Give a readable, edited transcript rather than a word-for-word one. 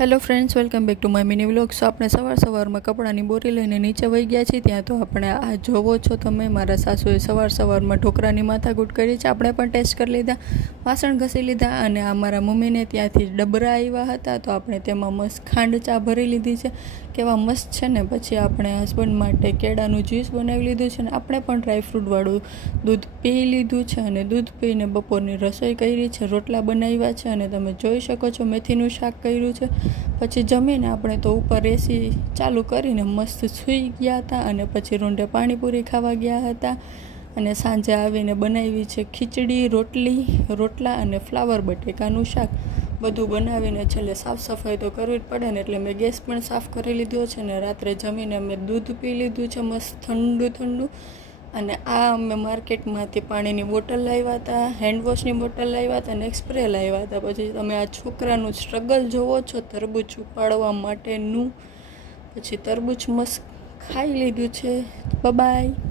Hello friends, welcome back to my mini vlog. So આપણે સવારમાં કપડાની બોરી લઈને નીચે વહી ગયા છીએ. ત્યાં તો આપણે આ જોવો છો તમે, મારા સાસુએ સવારમાં ઢોકળાની માથાકૂટ કરી છે. આપણે પણ ટેસ્ટ કરી લીધા, વાસણ ઘસી લીધા, અને આ મારા મમ્મીને ત્યાંથી ડબરા આવ્યા હતા તો આપણે તેમાં મસ્ત ખાંડ ચા ભરી લીધી છે. કેવા મસ્ત છે ને. પછી આપણે હસબન્ડ માટે કેળાનું જ્યુસ બનાવી લીધું છે, અને આપણે પણ ડ્રાયફ્રૂટવાળું દૂધ પી લીધું છે, અને દૂધ પીને બપોરની રસોઈ કરી છે, રોટલા બનાવ્યા છે, અને તમે જોઈ શકો છો મેથીનું શાક કર્યું છે. પછી જમીને આપણે તો ઉપર એસી ચાલુ કરીને મસ્ત સૂઈ ગયા હતા, અને પછી રૂંઢે પાણીપુરી ખાવા ગયા હતા. અને સાંજે આવીને બનાવી છે ખીચડી, રોટલા અને ફ્લાવર બટેકાનું શાક. બધું બનાવીને છેલ્લે સાફ સફાઈ તો કરવી જ પડે ને, એટલે મેં ગેસ પણ સાફ કરી લીધો છે. ને રાત્રે જમીને અમે દૂધ પી લીધું છે મસ્ત ઠંડુ. અને આ અમે માર્કેટમાંથી પાણીની બોટલ લાવ્યા હતા, હેન્ડવોશની બોટલ લાવ્યા હતા, અને એક સ્પ્રે લાવ્યા હતા. પછી તમે આ છોકરાનું સ્ટ્રગલ જોવો છો તરબૂચ ઉપાડવા માટેનું. પછી તરબૂચ મસ્ત ખાઈ લીધું છે. બાય.